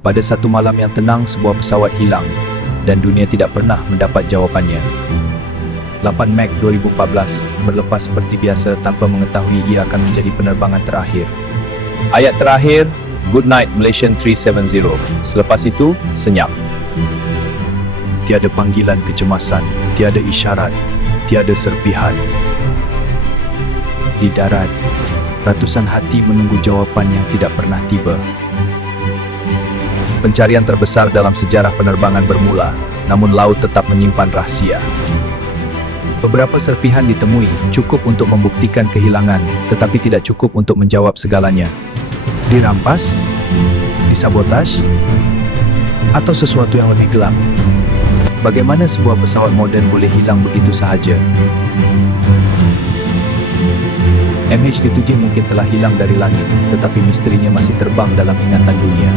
Pada satu malam yang tenang, sebuah pesawat hilang dan dunia tidak pernah mendapat jawapannya. 8 Mac 2014 berlepas seperti biasa tanpa mengetahui ia akan menjadi penerbangan terakhir. Ayat terakhir, Good night Malaysian 370. Selepas itu, senyap. Tiada panggilan kecemasan, tiada isyarat, tiada serpihan. Di darat, ratusan hati menunggu jawapan yang tidak pernah tiba. Pencarian terbesar dalam sejarah penerbangan bermula, namun laut tetap menyimpan rahasia. Beberapa serpihan ditemui, cukup untuk membuktikan kehilangan, tetapi tidak cukup untuk menjawab segalanya. Dirampas? Disabotaj? Atau sesuatu yang lebih gelap? Bagaimana sebuah pesawat moden boleh hilang begitu sahaja? MH17 mungkin telah hilang dari langit, tetapi misterinya masih terbang dalam ingatan dunia.